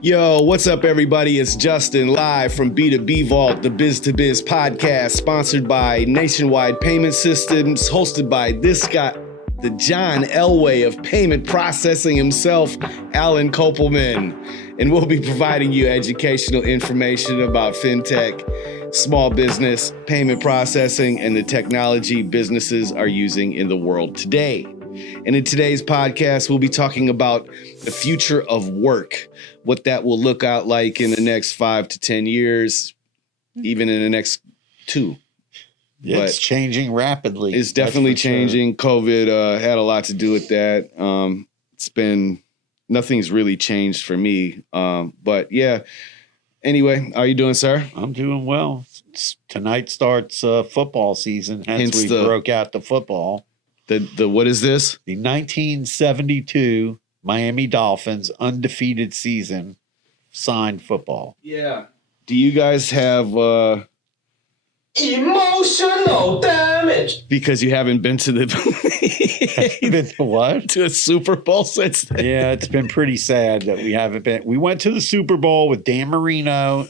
Yo, what's up, everybody? It's Justin live from B2B Vault, the Biz to Biz podcast, sponsored by Nationwide Payment Systems, hosted by this guy, the John Elway of payment processing himself, Alan Kopelman. And we'll be providing you educational information about fintech, small business, payment processing, and the technology businesses are using in the world today. And in today's podcast, we'll be talking about the future of work, what that will look out like in the next 5 to 10 years, even in the next 2. It's changing rapidly. It's definitely changing. Sure. COVID had a lot to do with that. Nothing's really changed for me. But yeah, anyway, how are you doing, sir? I'm doing well. Tonight starts football season. Hence we broke out the football. The what is this? The 1972 Miami Dolphins undefeated season signed football. Yeah. Do you guys have emotional damage? Because you haven't been to the what? To a Super Bowl since then. Yeah, it's been pretty sad that we haven't been. We went to the Super Bowl with Dan Marino.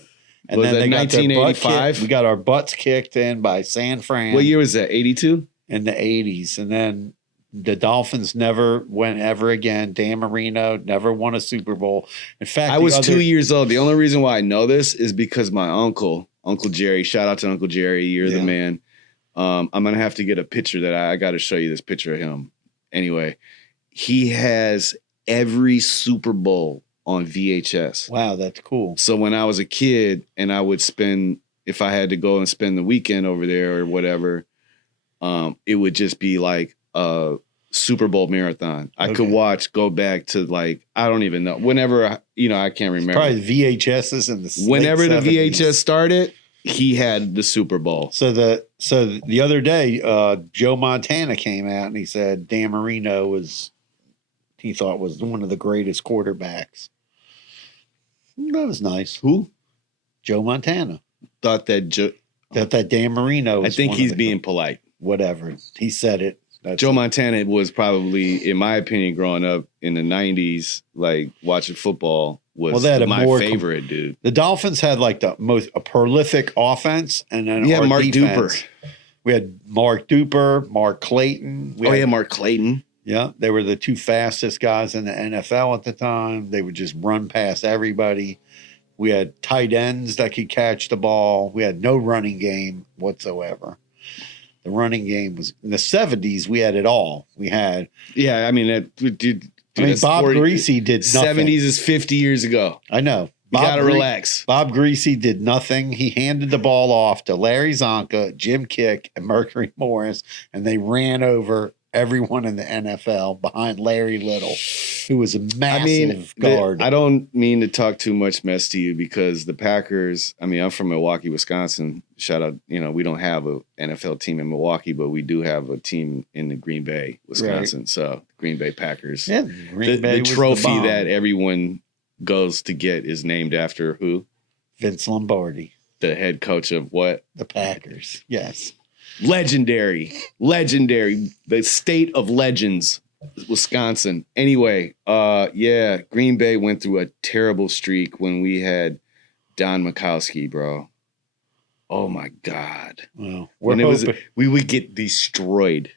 And was then that 1985? We got our butts kicked in by San Fran. What year was that? 82? In the 80s. And then the Dolphins never went ever again. Dan Marino never won a Super Bowl. In fact, I was 2 years old. The only reason why I know this is because my Uncle Jerry, shout out to Uncle Jerry, you're the man. I'm going to have to get a picture that I got to show you this picture of him. Anyway, he has every Super Bowl on VHS. Wow, that's cool. So when I was a kid and I would if I had to go and spend the weekend over there or whatever, it would just be like a Super Bowl marathon. I could go back to like, I don't even know. Whenever, I can't remember. It's probably VHSs in the Whenever late the 70s. VHS started, he had the Super Bowl. So the other day, Joe Montana came out and he said Dan Marino he thought was one of the greatest quarterbacks. That was nice. Who? Joe Montana. Thought that Dan Marino was I think he's being polite. Whatever. He said it. Joe Montana was probably, in my opinion, growing up in the 90s, like watching football was my favorite, dude. The Dolphins had like a prolific offense, and then had Mark Duper. We had Mark Duper, Mark Clayton. Mark Clayton. Yeah, they were the two fastest guys in the NFL at the time. They would just run past everybody. We had tight ends that could catch the ball. We had no running game whatsoever. The running game was in the 70s. We had it all. We had, Bob Greasy did nothing. 70s is 50 years ago. I know. You gotta relax. Bob Greasy did nothing. He handed the ball off to Larry Zonka, Jim Kick, and Mercury Morris, and they ran over everyone in the NFL behind Larry Little, who was a massive guard. I don't mean to talk too much mess to you because the Packers, I'm from Milwaukee, Wisconsin. Shout out, we don't have an NFL team in Milwaukee, but we do have a team in the Green Bay, Wisconsin. Right. So Green Bay Packers. Yeah, the trophy that everyone goes to get is named after who? Vince Lombardi. The head coach of what? The Packers. Yes. Legendary, the state of legends, Wisconsin. Anyway, Green Bay went through a terrible streak when we had Don Majkowski, bro. Oh my God. Well, we would get destroyed.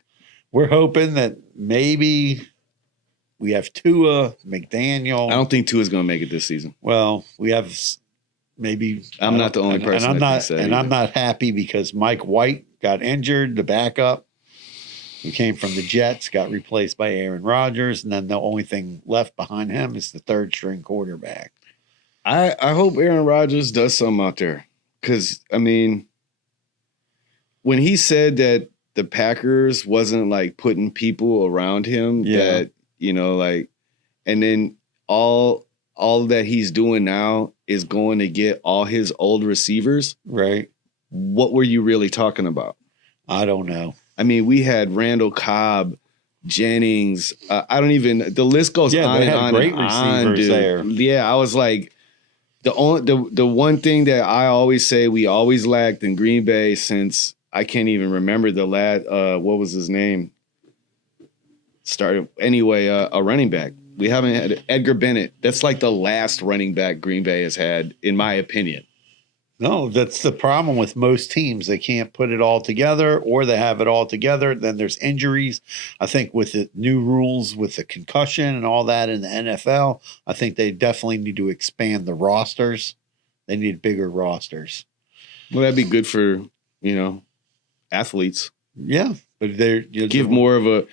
We're hoping that maybe we have Tua, McDaniel. I don't think Tua's going to make it this season. Well, we have maybe. I'm not the only person. I'm not happy because Mike White got injured, the backup, who came from the Jets, got replaced by Aaron Rodgers, and then the only thing left behind him is the third string quarterback. I hope Aaron Rodgers does something out there. Because, when he said that the Packers wasn't like putting people around him that, and then all that he's doing now is going to get all his old receivers. Right. What were you really talking about? I don't know. We had Randall Cobb, Jennings. The list goes on and on. Great and receivers on, there. Yeah, I was like, the one thing that I always say we always lacked in Green Bay since I can't even remember the lad. What was his name? A running back. We haven't had Edgar Bennett. That's like the last running back Green Bay has had, in my opinion. No, that's the problem with most teams. They can't put it all together, or they have it all together. Then there's injuries. I think with the new rules with the concussion and all that in the NFL, I think they definitely need to expand the rosters. They need bigger rosters. Well, that'd be good for, athletes. Yeah, but they're Give more of a,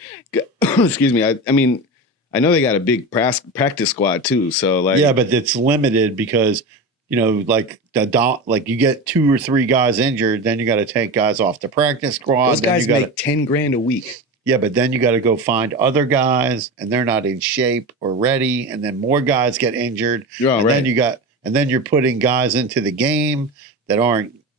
excuse me. I mean, I know they got a big practice squad too. So like, yeah, but it's limited because, like you get 2 or 3 guys injured, then you got to take guys off the practice squad. those guys make $10,000 a week. Yeah, but then you got to go find other guys, and they're not in shape or ready, and then more guys get injured. Then you're putting guys into the game that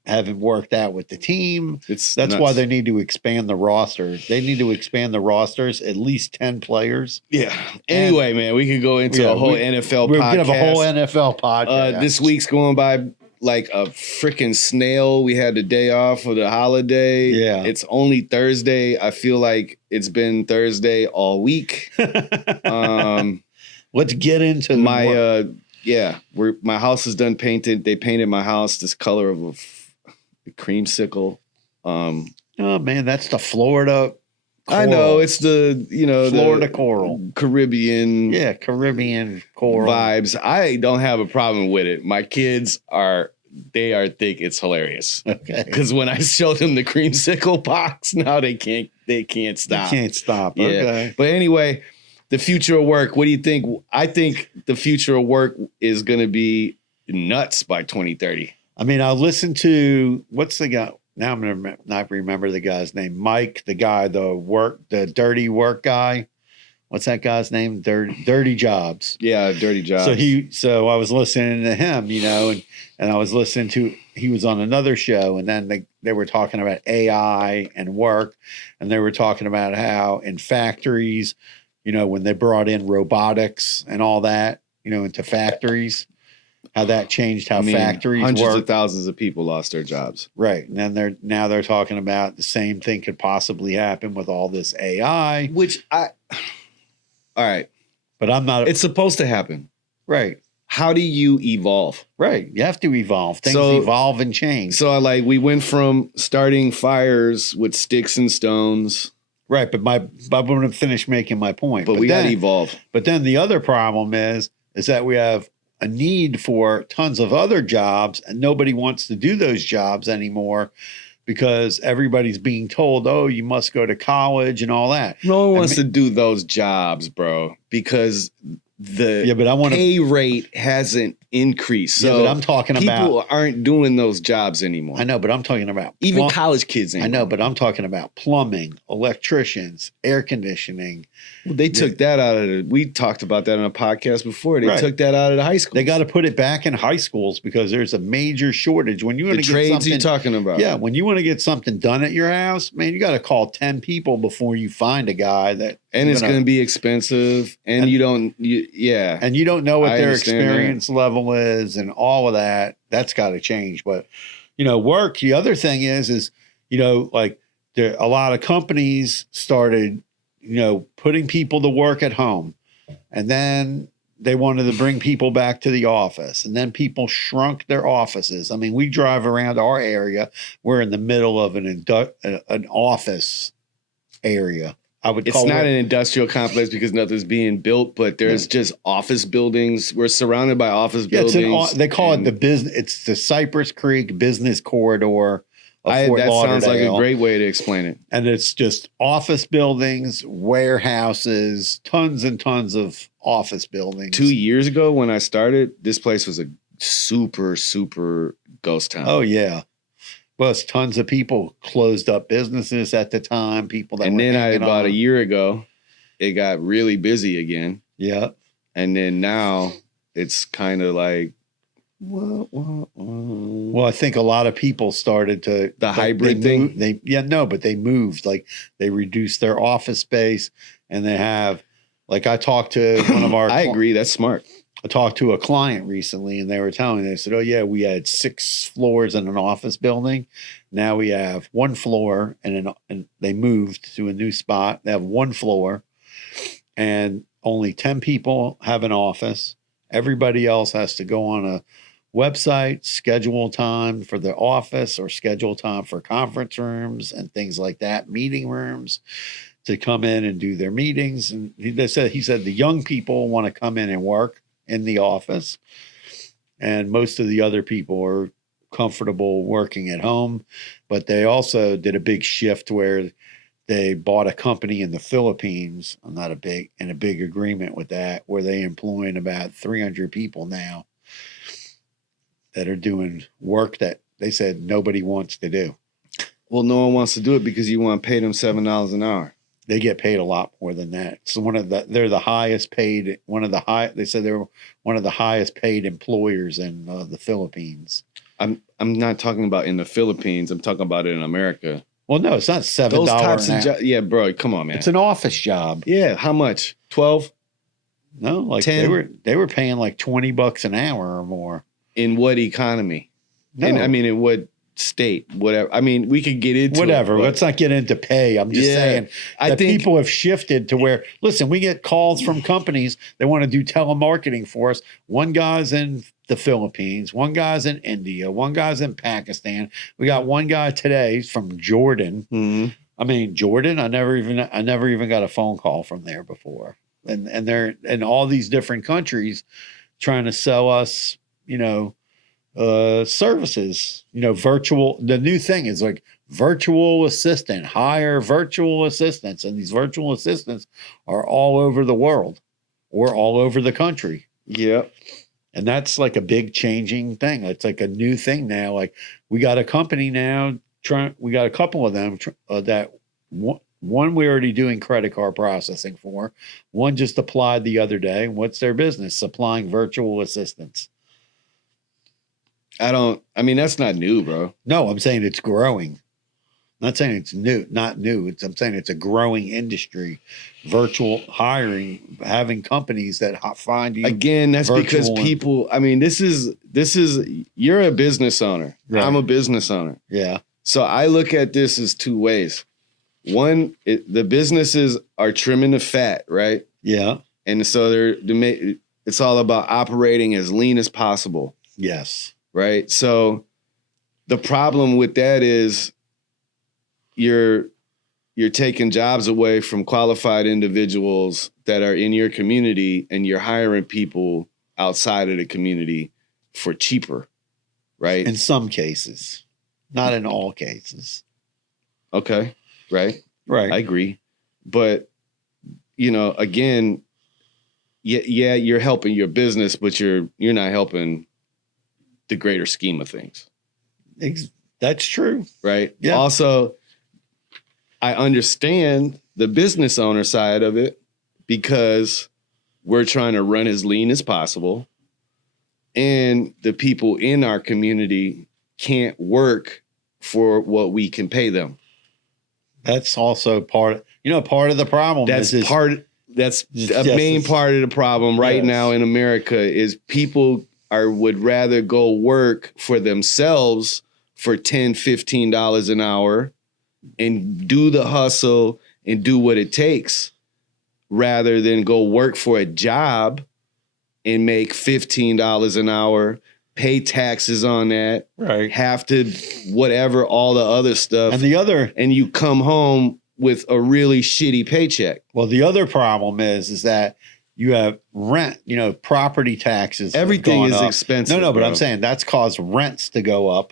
haven't worked out with the team. That's nuts. Why they need to expand the roster. They need to expand the rosters, at least 10 players. Yeah. Anyway, man, we could go into a whole NFL podcast. We're going to have a whole NFL podcast. This week's going by like a freaking snail. We had the day off for the holiday. Yeah. It's only Thursday. I feel like it's been Thursday all week. Let's get into my my house is done painted. They painted my house this color of a creamsicle. Oh man, that's the Florida coral. I know it's the Florida coral, Caribbean. Yeah, Caribbean coral vibes. I don't have a problem with it. My kids think it's hilarious. Okay, because when I show them the creamsicle box, now they can't stop. They can't stop. Yeah. Okay, but anyway, the future of work. What do you think? I think the future of work is going to be nuts by 2030. I mean, I listened to what's the guy? Now I'm going to not remember the guy's name. Mike, the guy, the dirty work guy. What's that guy's name? Dirty Jobs. Yeah, Dirty Jobs. So I was listening to him, and I was listening to. He was on another show, and then they were talking about AI and work, and they were talking about how in factories, when they brought in robotics and all that, into factories. How that changed factories hundreds work. of thousands of people lost their jobs. Right. And then they're talking about the same thing could possibly happen with all this AI. All right. But I'm not. It's supposed to happen. Right. How do you evolve? Right. You have to evolve. Things evolve and change. So we went from starting fires with sticks and stones. Right. But I'm going to finish making my point. But we got to evolve. But then the other problem is that we have a need for tons of other jobs, and nobody wants to do those jobs anymore because everybody's being told, oh, you must go to college and all that. No one wants to do those jobs, bro, because the pay rate hasn't increased. So but I'm talking about people aren't doing those jobs anymore. I know, but I'm talking about even college kids anymore. I know, but I'm talking about plumbing, electricians, air conditioning. Well, they took that out of we talked about that on a podcast before. They took that out of the high school. They got to put it back in high schools because there's a major shortage. When you want to get trades something, you talking about? Yeah, when you want to get something done at your house, man, you got to call 10 people before you find a guy that. And it's going to be expensive, and you don't know what their experience level is, and all of that. That's got to change. But work. The other thing is like a lot of companies started, putting people to work at home, and then they wanted to bring people back to the office, and then people shrunk their offices. I mean, we drive around our area. We're in the middle of an office area. It's not an industrial complex because nothing's being built, but there's just office buildings. We're surrounded by office buildings. They call it the business. It's the Cypress Creek Business Corridor of Fort that Lauderdale. Sounds like a great way to explain it. And it's just office buildings, warehouses, tons and tons of office buildings. 2 years ago when I started, this place was a super, super ghost town. Oh, yeah. Well, it's tons of people closed up businesses at the time. People that about a year ago, it got really busy again. Yeah, and then now it's kind of like, Well, I think a lot of people started to the hybrid thing. But they moved. Like they reduced their office space, and they have. Like I talked to one of our. I agree. That's smart. I talked to a client recently, and they were telling me, they said, oh, yeah, we had 6 floors in an office building. Now we have 1 floor, and they moved to a new spot. They have 1 floor, and only 10 people have an office. Everybody else has to go on a website, schedule time for the office or schedule time for conference rooms and things like that, meeting rooms to come in and do their meetings. And he said the young people want to come in and work in the office. And most of the other people are comfortable working at home. But they also did a big shift where they bought a company in the Philippines. I'm not in a big agreement with that, where they employing about 300 people now that are doing work that they said nobody wants to do. Well, no one wants to do it because you want to pay them $7 an hour. They get paid a lot more than that. So they're the highest paid, they said they're one of the highest paid employers in the Philippines. I'm not talking about in the Philippines. I'm talking about it in America. Well, no, it's not $7 Those types an of hour. yeah, bro, come on, man. It's an office job. Yeah, how much? 12? No, like 10? they were paying like $20 an hour or more. In what economy? No. I mean, in what state? Whatever. I mean, we could get into whatever. it, Let's not get into pay. I'm just saying I that think people have shifted to where, listen, we get calls from companies that want to do telemarketing for us. One guy's in the Philippines, one guy's in India, one guy's in Pakistan. We got one guy today from Jordan. Mhm. I mean, Jordan, I never even got a phone call from there before. And they're in all these different countries trying to sell us, services, virtual. The new thing is like virtual assistant, hire virtual assistants. And these virtual assistants are all over the world or all over the country. Yep. And that's like a big changing thing. It's like a new thing now. Like we got a company now, we got a couple of them that one we're already doing credit card processing for. One just applied the other day. What's their business? Supplying virtual assistants. I mean, that's not new, bro. No, I'm saying it's growing. I'm not saying it's not new. I'm saying it's a growing industry. Virtual hiring, having companies that find you. Again, that's because people, I mean, this is, you're a business owner. Right. I'm a business owner. Yeah. So I look at this as two ways. One, the businesses are trimming the fat, right? Yeah. And so it's all about operating as lean as possible. Yes. Right. So the problem with that is you're taking jobs away from qualified individuals that are in your community, and you're hiring people outside of the community for cheaper. Right. In some cases, not in all cases. Okay. Right. Right. I agree. But, again, yeah, you're helping your business, but you're not helping the greater scheme of things. That's true. Right. Yeah. Also, I understand the business owner side of it because we're trying to run as lean as possible. And the people in our community can't work for what we can pay them. That's also part of the problem. That's a main part of the problem right now in America is people would rather go work for themselves for $10, $15 an hour and do the hustle and do what it takes rather than go work for a job and make $15 an hour, pay taxes on that, right? Have to whatever, all the other stuff. And you come home with a really shitty paycheck. Well, the other problem is that you have rent, property taxes. Everything is expensive. No, but I'm saying that's caused rents to go up,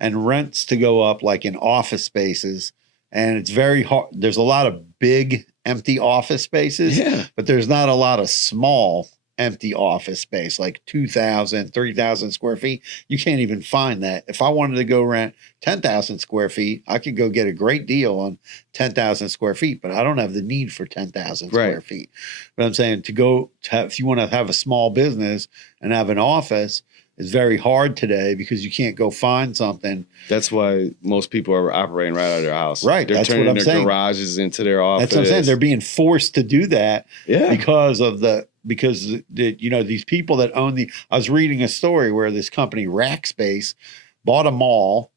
and rents to go up like in office spaces. And it's very hard. There's a lot of big empty office spaces, but there's not a lot of small empty office space, like 2,000, 3,000 square feet. You can't even find that. If I wanted to go rent 10,000 square feet, I could go get a great deal on 10,000 square feet, but I don't have the need for 10,000 square feet. But I'm saying if you want to have a small business and have an office, it's very hard today because you can't go find something. That's why most people are operating right out of their house. Right. They're turning their garages into their office. That's what I'm saying. They're being forced to do that because these people that own I was reading a story where this company Rackspace bought a mall,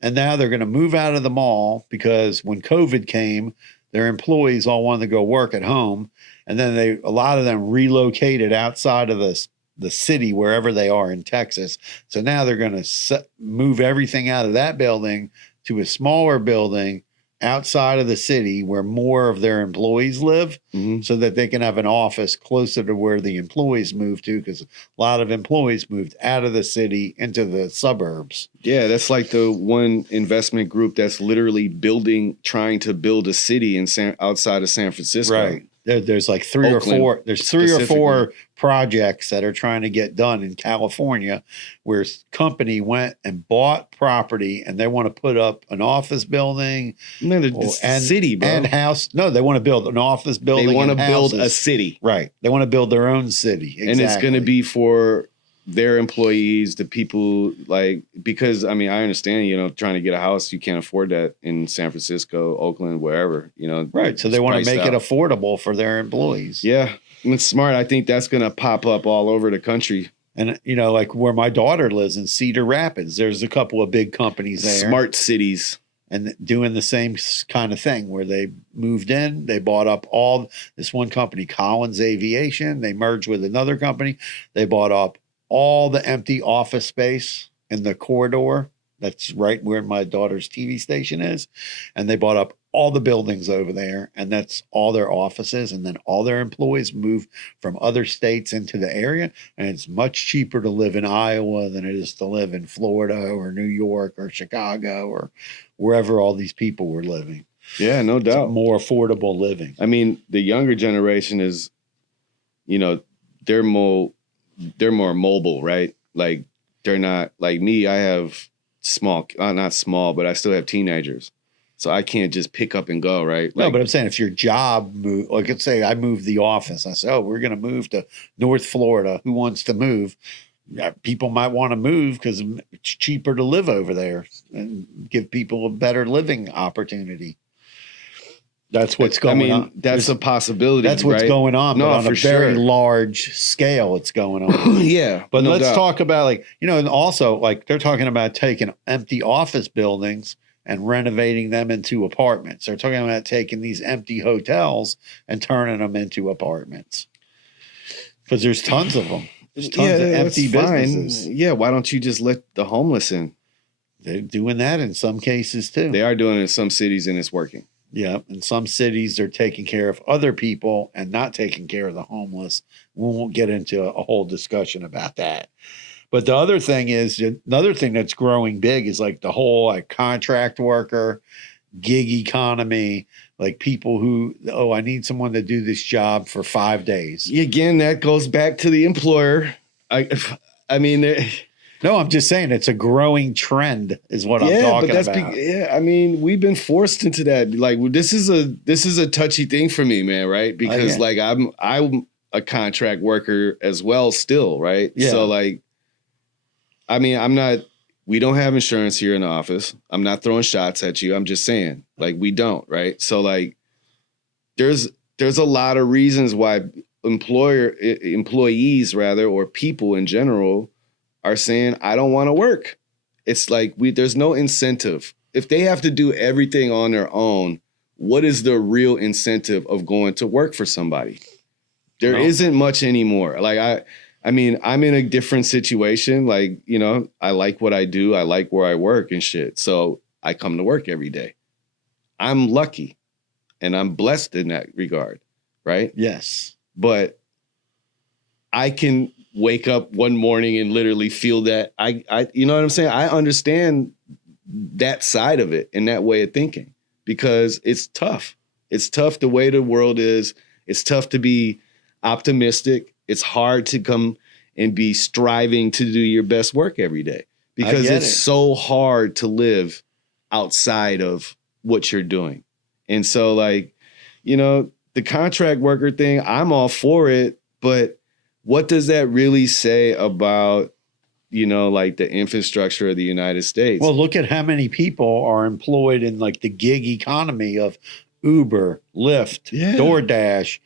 and now they're going to move out of the mall because when COVID came, their employees all wanted to go work at home. And then a lot of them relocated outside of the city, wherever they are in Texas. So now they're going to move everything out of that building to a smaller building outside of the city where more of their employees live, so that they can have an office closer to where the employees move to, because a lot of employees moved out of the city into the suburbs. Yeah, that's like the one investment group that's literally trying to build a city outside of San Francisco. Right. There's like three or four projects that are trying to get done in California, where company went and bought property and they want to put up an office building and city, bro. And house. No, they want to build an office building. They want to build houses. a city. Right. They want to build their own city. Exactly. And it's going to be for their employees, the people, like, because I mean, I understand, trying to get a house, you can't afford that in San Francisco, Oakland, wherever, Right. So they want to make it affordable for their employees. Yeah. It's smart. I think that's going to pop up all over the country. And, like where my daughter lives in Cedar Rapids, there's a couple of big companies there. Smart cities. And doing the same kind of thing where they moved in, they bought up this one company, Collins Aviation. They merged with another company. They bought up all the empty office space in the corridor. That's right where my daughter's TV station is. And they bought up all the buildings over there, and that's all their offices. And then all their employees moved from other states into the area. And it's much cheaper to live in Iowa than it is to live in Florida or New York or Chicago or wherever all these people were living. Yeah, no doubt. It's more affordable living. I mean, the younger generation is, they're more mobile, right? Like, they're not like me. I have not small, but I still have teenagers. So I can't just pick up and go, right? No, but I'm saying if your job move, like let's say I moved the office. I say, we're going to move to North Florida. Who wants to move? Yeah, people might want to move because it's cheaper to live over there and give people a better living opportunity. That's what's going on. That's a possibility. That's what's going on. No, but on for a very sure. large scale, it's going on. Yeah. But let's doubt. talk about and also they're talking about taking empty office buildings and renovating them into apartments. They're talking about taking these empty hotels and turning them into apartments. Because there's tons of them. There's tons of empty businesses. Yeah, why don't you just let the homeless in? They're doing that in some cases too. They are doing it in some cities and it's working. Yeah, in some cities they're taking care of other people and not taking care of the homeless. We won't get into a whole discussion about that. But the other thing is, another thing that's growing big is like the whole contract worker, gig economy, like people who, I need someone to do this job for 5 days. Again, that goes back to the employer. I mean, no, I'm just saying it's a growing trend is what I'm talking about. I mean, we've been forced into that. Like, this is a touchy thing for me, man, right? Because I'm a contract worker as well still, right? Yeah. So I mean, we don't have insurance here in the office. I'm not throwing shots at you. I'm just saying, we don't, right? So there's a lot of reasons why employees rather, or people in general are saying, I don't want to work. It's there's no incentive. If they have to do everything on their own, what is the real incentive of going to work for somebody? There isn't much anymore. I mean, I'm in a different situation. I like what I do. I like where I work and shit. So I come to work every day. I'm lucky and I'm blessed in that regard, right? Yes. But I can wake up one morning and literally feel that you know what I'm saying? I understand that side of it and that way of thinking because it's tough. It's tough the way the world is. It's tough to be optimistic. It's hard to come and be striving to do your best work every day because it's so hard to live outside of what you're doing. And so the contract worker thing, I'm all for it, but what does that really say about, the infrastructure of the United States? Well, look at how many people are employed in the gig economy of Uber, Lyft, DoorDash.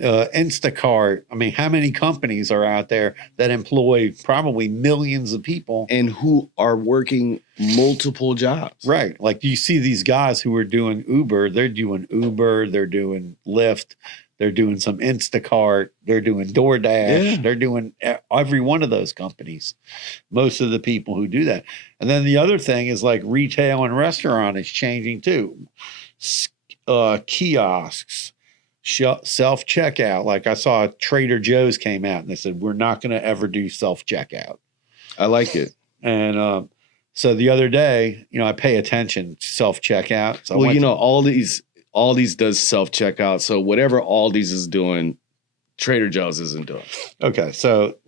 Instacart. I mean, how many companies are out there that employ probably millions of people and who are working multiple jobs? Right. Like you see these guys who are doing Uber, they're doing Lyft, they're doing some Instacart, they're doing DoorDash, they're doing every one of those companies. Most of the people who do that. And then the other thing is like retail and restaurant is changing too. Kiosks, self-checkout. Like I saw Trader Joe's came out and they said, we're not going to ever do self-checkout. I like it. And so the other day, I pay attention to self-checkout. So Aldi's does self-checkout. So whatever Aldi's is doing, Trader Joe's isn't doing. Okay. So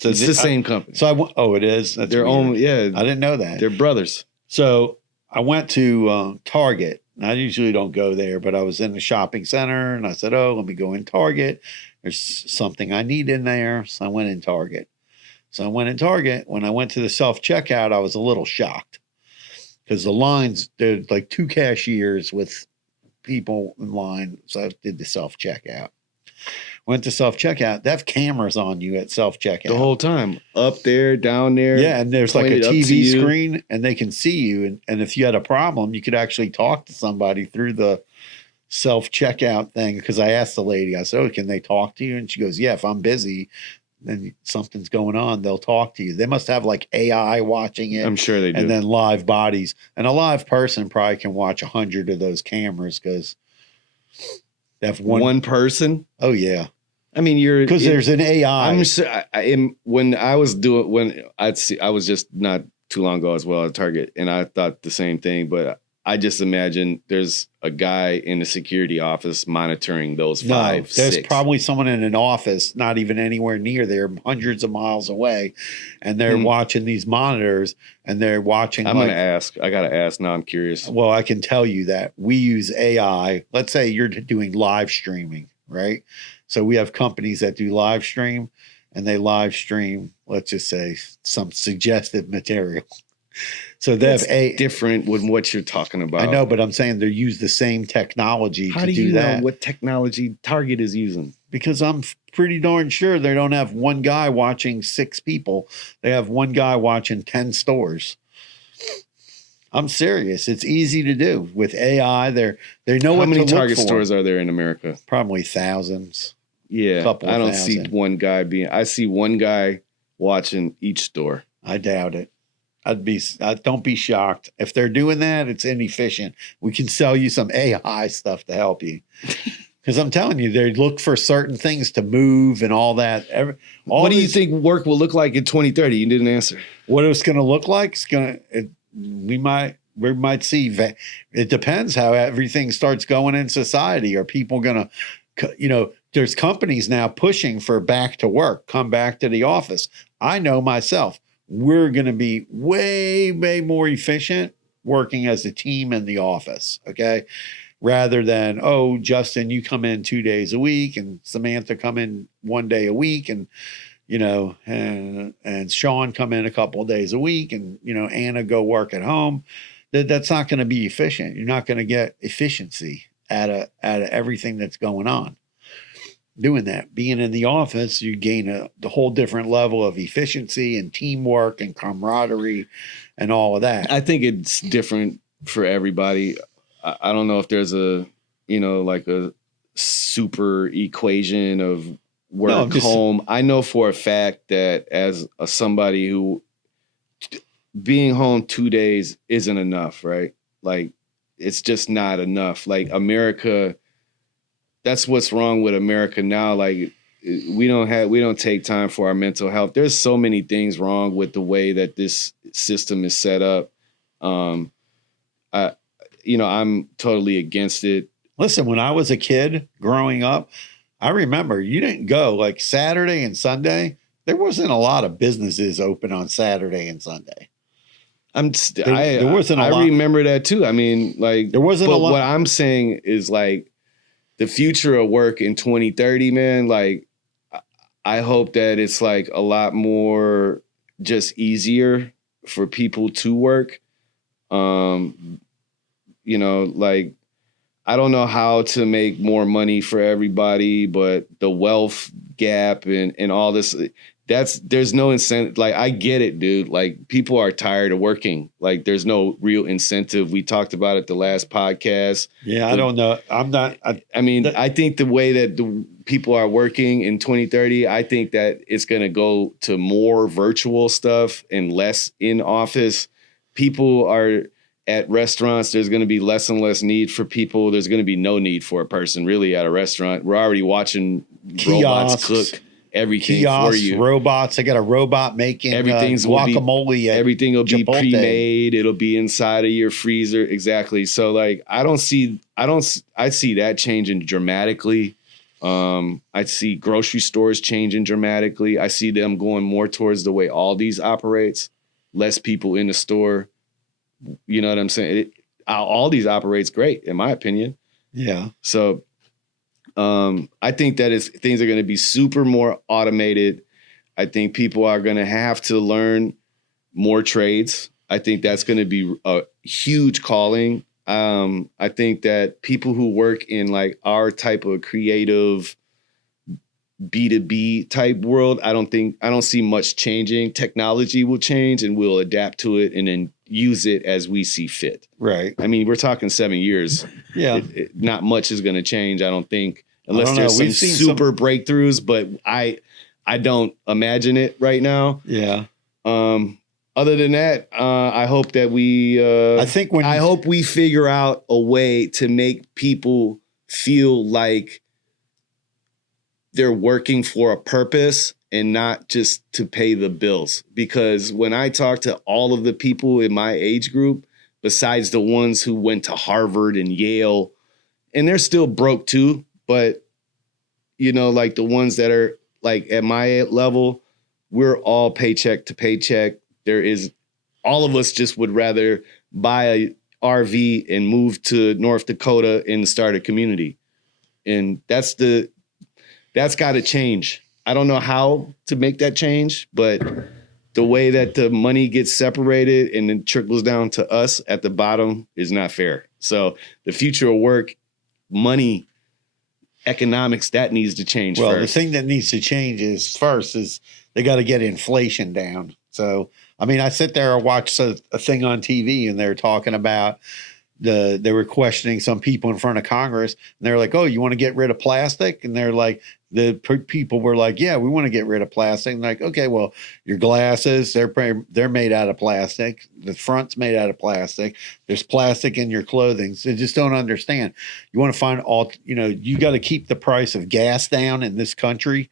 it's the same company. So it is? That's their weird. own. Yeah. I didn't know that. They're brothers. So I went to Target. I usually don't go there, but I was in the shopping center and I said, let me go in Target. There's something I need in there. So I went in Target. When I went to the self-checkout, I was a little shocked because the lines, there's like 2 cashiers with people in line. So I did the self-checkout. Went to self-checkout. They have cameras on you at self-checkout. The whole time. Up there, down there. Yeah, and there's like a TV screen and they can see you. And if you had a problem, you could actually talk to somebody through the self-checkout thing. Because I asked the lady, I said, can they talk to you? And she goes, yeah, if I'm busy, then something's going on, they'll talk to you. They must have like AI watching it. I'm sure they do. And then live bodies. And a live person probably can watch 100 of those cameras because they have one person. Oh, yeah. I mean, because there's an AI. I'm sure. I was just not too long ago as well at Target, and I thought the same thing. But I just imagine there's a guy in the security office monitoring those five. There's six. Probably someone in an office, not even anywhere near there, hundreds of miles away, and they're watching these monitors, and they're watching. I'm gonna ask. I gotta ask now. I'm curious. Well, I can tell you that we use AI. Let's say you're doing live streaming, right? So we have companies that do live stream and they live stream, let's just say, some suggestive material. So they have different with what you're talking about. I know, but I'm saying they use the same technology How to do do you that. know what technology Target is using? Because I'm pretty darn sure they don't have one guy watching 6 people. They have one guy watching 10 stores. I'm serious. It's easy to do with AI. They know what to look for. How many Target stores are there in America? Probably thousands. Yeah, I don't see one guy I see one guy watching each store. I doubt it. Don't be shocked. If they're doing that, it's inefficient. We can sell you some AI stuff to help you. Because I'm telling you, they look for certain things to move and all that. What do you think work will look like in 2030? You didn't answer. What it's going to look like? We might see. It depends how everything starts going in society. Are people going to, there's companies now pushing for back to work, come back to the office. I know myself, we're going to be way, way more efficient working as a team in the office. Okay. Rather than, Justin, you come in 2 days a week and Samantha come in 1 day a week and, and Sean come in a couple of days a week and, Anna go work at home. That's not going to be efficient. You're not going to get efficiency out of everything that's going on. Doing that, being in the office, you gain the whole different level of efficiency and teamwork and camaraderie and all of that. I think it's different for everybody. I don't know if there's like a super equation of work, home. I know for a fact that as somebody who being home 2 days isn't enough, right? Like it's just not enough. Like America, that's what's wrong with America now. Like we don't take time for our mental health. There's so many things wrong with the way that this system is set up. I'm totally against it. Listen, when I was a kid growing up, I remember you didn't go like Saturday and Sunday. There wasn't a lot of businesses open on Saturday and Sunday. There wasn't a lot. I remember that too. I mean, like there wasn't a lot. What I'm saying is like the future of work in 2030, man. Like I hope that it's like a lot more just easier for people to work. Like I don't know how to make more money for everybody, but the wealth gap and all this, there's no incentive. Like, I get it, dude. Like, people are tired of working. Like, there's no real incentive. We talked about it the last podcast. Yeah, I don't know. I'm not. I think the way that the people are working in 2030, I think that it's going to go to more virtual stuff and less in office. People are at restaurants. There's going to be less and less need for people. There's going to be no need for a person really at a restaurant. We're already watching robots cook everything for you. Robots. I got a robot making guacamole. Everything will be pre-made. It'll be inside of your freezer. Exactly. So like, I see that changing dramatically. I see grocery stores changing dramatically. I see them going more towards the way Aldi's operates. Less people in the store. You know what I'm saying? Aldi's operates great, in my opinion. Yeah. So I think that things are going to be super more automated. I think people are going to have to learn more trades. I think that's going to be a huge calling. I think that people who work in like our type of creative B2B type world, I don't see much changing. Technology will change and we'll adapt to it and then use it as we see fit. Right. I mean, we're talking 7 years. Yeah. Not much is going to change, I don't think, unless there's some super breakthroughs, but I don't imagine it right now. Yeah. Other than that, I hope that I hope we figure out a way to make people feel like they're working for a purpose and not just to pay the bills. Because when I talk to all of the people in my age group, besides the ones who went to Harvard and Yale, and they're still broke too, but you know, like the ones that are like at my level, we're all paycheck to paycheck. All of us just would rather buy a RV and move to North Dakota and start a community. And that's got to change. I don't know how to make that change, but the way that the money gets separated and then trickles down to us at the bottom is not fair. So the future of work, money, economics, that needs to change first. Well, the thing that needs to change is they got to get inflation down. So, I mean, I sit there and watch a thing on TV and they're talking about they were questioning some people in front of Congress and they're like, oh, you want to get rid of plastic? And they're like, the people were like, yeah, we want to get rid of plastic. And like, okay, well, your glasses, they're made out of plastic. The front's made out of plastic. There's plastic in your clothing. So they just don't understand. You want to find you got to keep the price of gas down in this country.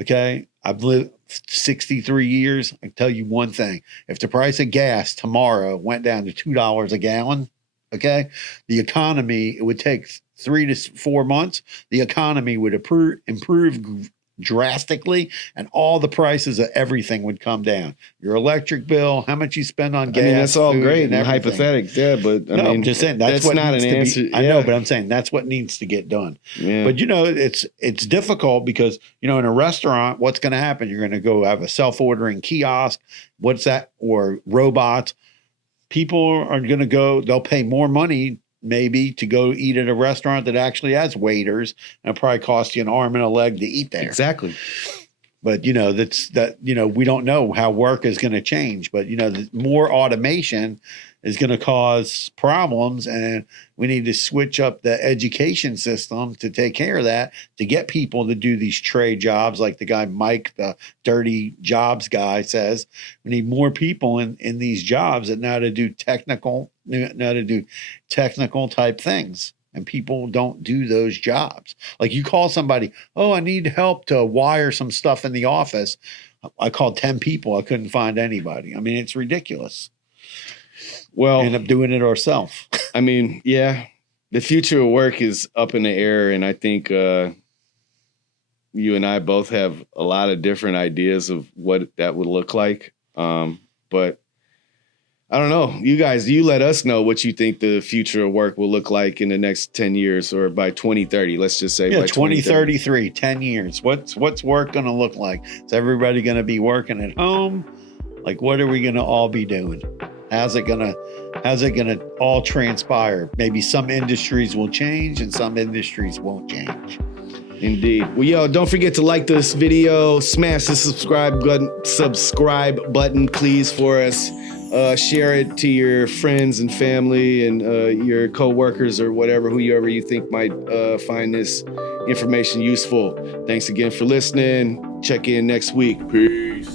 Okay. I've lived 63 years. I can tell you one thing. If the price of gas tomorrow went down to $2 a gallon, okay, the economy, it would take 3 to 4 months. The economy would improve drastically and all the prices of everything would come down. Your electric bill, how much you spend on gas. I mean, that's all great and hypothetical. Yeah, but I'm just saying that's what not needs an to answer. Be, I know, but I'm saying that's what needs to get done. Yeah. But it's difficult because in a restaurant, what's going to happen? You're going to go have a self-ordering kiosk. What's that? Or robots. People are going to go. They'll pay more money maybe to go eat at a restaurant that actually has waiters, and it'll probably cost you an arm and a leg to eat there. Exactly. But we don't know how work is going to change. But the more automation is going to cause problems, and we need to switch up the education system to take care of that, to get people to do these trade jobs, like the guy Mike, the dirty jobs guy, says. We need more people in these jobs that know how to do technical type things. And people don't do those jobs. Like you call somebody, oh, I need help to wire some stuff in the office. I called 10 people. I couldn't find anybody. I mean, it's ridiculous. Well, end up doing it ourselves. I mean, yeah, the future of work is up in the air. And I think you and I both have a lot of different ideas of what that would look like. But I don't know. You guys, you let us know what you think the future of work will look like in the next 10 years or by 2030. Let's just say by 2033, 10 years. What's work going to look like? Is everybody going to be working at home? Like, what are we going to all be doing? How's it gonna all transpire? Maybe some industries will change and some industries won't change. Indeed. Well, yo, don't forget to like this video, smash the subscribe button, please, for us. Share it to your friends and family and your co-workers or whoever you think might find this information useful. Thanks again for listening. Check in next week. Peace.